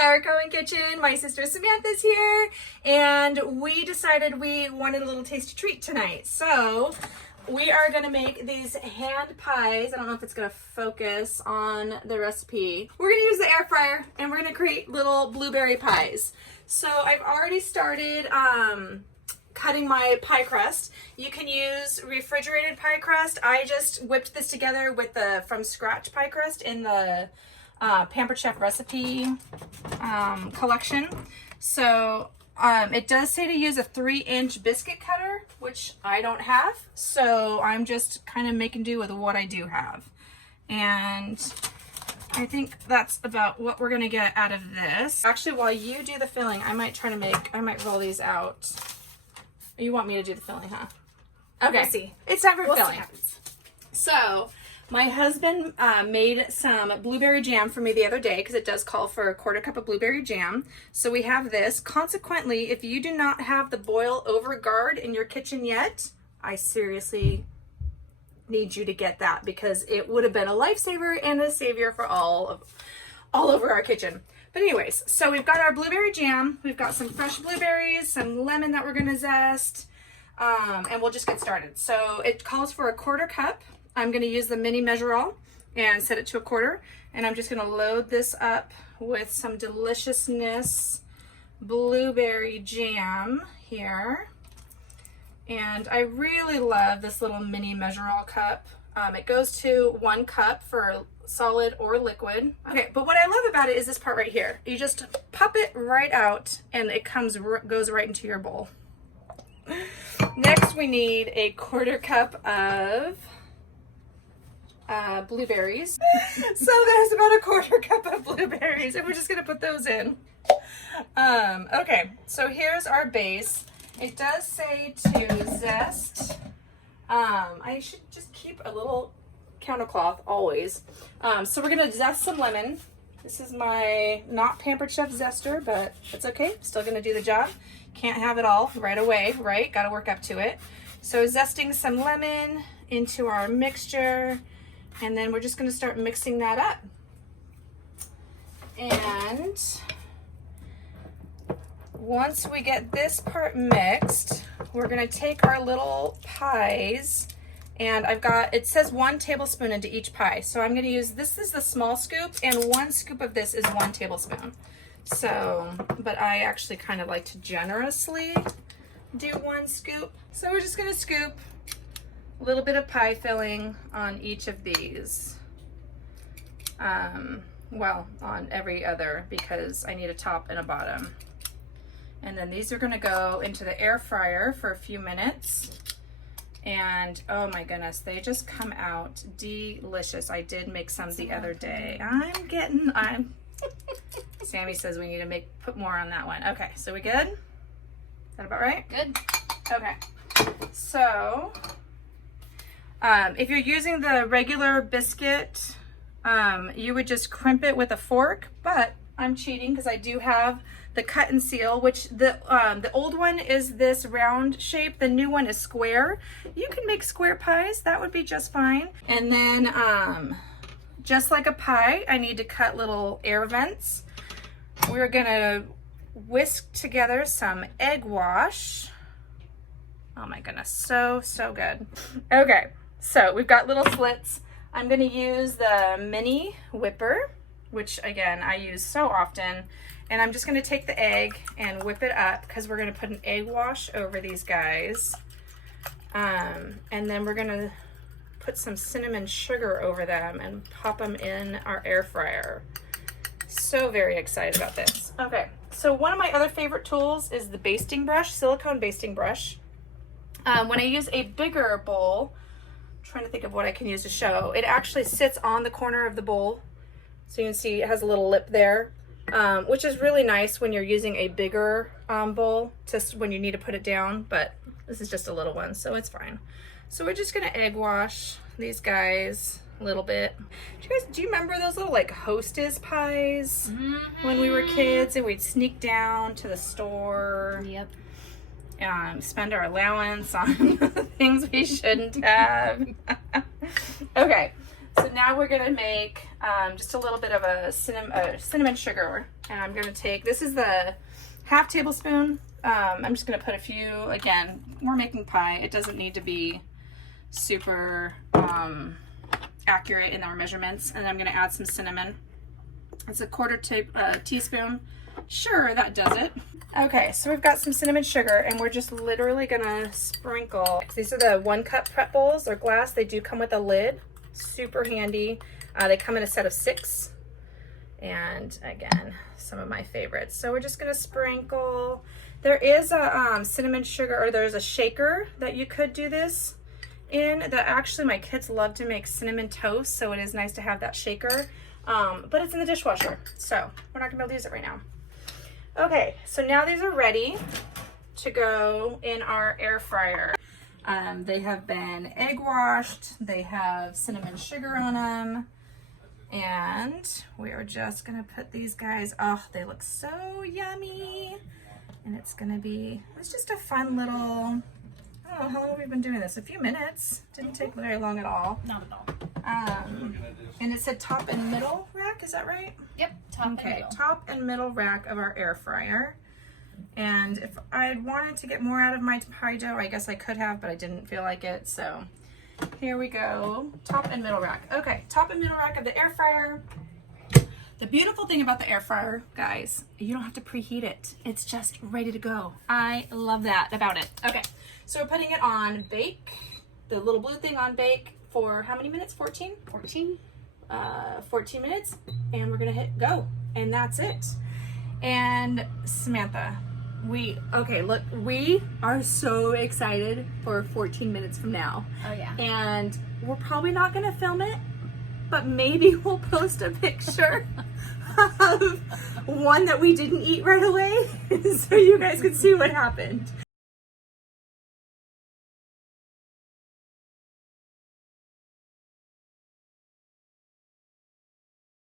our Coan kitchen. My sister Samantha's here, and we decided we wanted a little tasty treat tonight. So we are gonna make these hand pies. I don't know if it's gonna focus on the recipe. We're gonna use the air fryer, and we're gonna create little blueberry pies. So I've already started cutting my pie crust. You can use refrigerated pie crust. I just whipped this together with the from scratch pie crust in the Pampered Chef recipe collection. So it does say to use a 3-inch biscuit cutter, which I don't have. So I'm just kind of making do with what I do have. And I think that's about what we're gonna get out of this. Actually, while you do the filling, I might roll these out. You want me to do the filling, huh? Okay. We'll see. It's time for We'll filling. So my husband made some blueberry jam for me the other day because it does call for a 1/4 cup of blueberry jam. So we have this. Consequently, if you do not have the boil over guard in your kitchen yet, I seriously need you to get that because it would have been a lifesaver and a savior for all over our kitchen. But anyways, so we've got our blueberry jam. We've got some fresh blueberries, some lemon that we're gonna zest, and we'll just get started. So it calls for a 1/4 cup. I'm gonna use the mini measure-all and set it to a 1/4. And I'm just gonna load this up with some deliciousness blueberry jam here. And I really love this little mini measure-all cup. It goes to 1 cup for solid or liquid. Okay, but what I love about it is this part right here. You just pop it right out and it goes right into your bowl. Next, we need a 1/4 cup of blueberries. So there's about a 1/4 cup of blueberries, and we're just gonna put those in. Okay, so here's our base. It does say to zest. I should just keep a little countercloth always. So we're gonna zest some lemon. This is my not Pampered Chef zester, but it's okay. Still gonna do the job. Can't have it all right away, right? Gotta work up to it. So zesting some lemon into our mixture, and then we're just gonna start mixing that up. And once we get this part mixed, we're gonna take our little pies, and it says 1 tablespoon into each pie. So I'm gonna use, this is the small scoop, and 1 scoop of this is 1 tablespoon. So, but I actually kind of like to generously do 1 scoop. So we're just gonna scoop a little bit of pie filling on each of these. Well, on every other, because I need a top and a bottom. And then these are gonna go into the air fryer for a few minutes. And oh my goodness, they just come out delicious. I did make some the other day. Sammy says we need to put more on that one. Okay, so we good? Is that about right? Good. Okay, so if you're using the regular biscuit, you would just crimp it with a fork, but I'm cheating because I do have the cut and seal, which the old one is this round shape. The new one is square. You can make square pies. That would be just fine. And then just like a pie, I need to cut little air vents. We're gonna whisk together some egg wash. Oh my goodness, so good. Okay, so we've got little slits. I'm gonna use the mini whipper, which again, I use so often. And I'm just gonna take the egg and whip it up because we're gonna put an egg wash over these guys. And then we're gonna put some cinnamon sugar over them and pop them in our air fryer. So very excited about this. Okay, so one of my other favorite tools is the basting brush, silicone basting brush. When I use a bigger bowl, I'm trying to think of what I can use to show, it actually sits on the corner of the bowl. So you can see it has a little lip there. Which is really nice when you're using a bigger bowl, just when you need to put it down, but this is just a little one, so it's fine. So we're just gonna egg wash these guys a little bit. Do you remember those little like Hostess pies when we were kids and we'd sneak down to the store? Yep. Spend our allowance on things we shouldn't have. Okay, So now we're gonna make just a little bit of a cinnamon sugar. And I'm gonna take, this is the half tablespoon. I'm just gonna put a few, again, we're making pie. It doesn't need to be super accurate in our measurements. And I'm gonna add some cinnamon. It's a quarter teaspoon. Sure, that does it. Okay, so we've got some cinnamon sugar and we're just literally gonna sprinkle. These are the 1 cup prep bowls. They're glass. They do come with a lid. Super handy. They come in a set of 6. And again, some of my favorites. So we're just gonna sprinkle. There is a cinnamon sugar, or there's a shaker that you could do this in. That actually my kids love to make cinnamon toast, so it is nice to have that shaker. But it's in the dishwasher, so we're not gonna be able to use it right now. Okay, so now these are ready to go in our air fryer. They have been egg washed, they have cinnamon sugar on them, and we are just gonna put these guys, oh, they look so yummy. And it's just a fun little, I don't know, how long have we been doing this? A few minutes. Didn't take very long at all. Not at all. And it said top and middle rack, is that right? Yep, top and middle. Top and middle rack of our air fryer. And if I wanted to get more out of my pie dough, I guess I could have, but I didn't feel like it. So here we go, top and middle rack. Okay, top and middle rack of the air fryer. The beautiful thing about the air fryer, guys, you don't have to preheat it. It's just ready to go. I love that about it. Okay, so we're putting it on bake, the little blue thing on bake for how many minutes? 14? 14. 14 minutes, and we're gonna hit go, and that's it. And Samantha, we are so excited for 14 minutes from now. Oh yeah. And we're probably not gonna film it, but maybe we'll post a picture of one that we didn't eat right away so you guys can see what happened.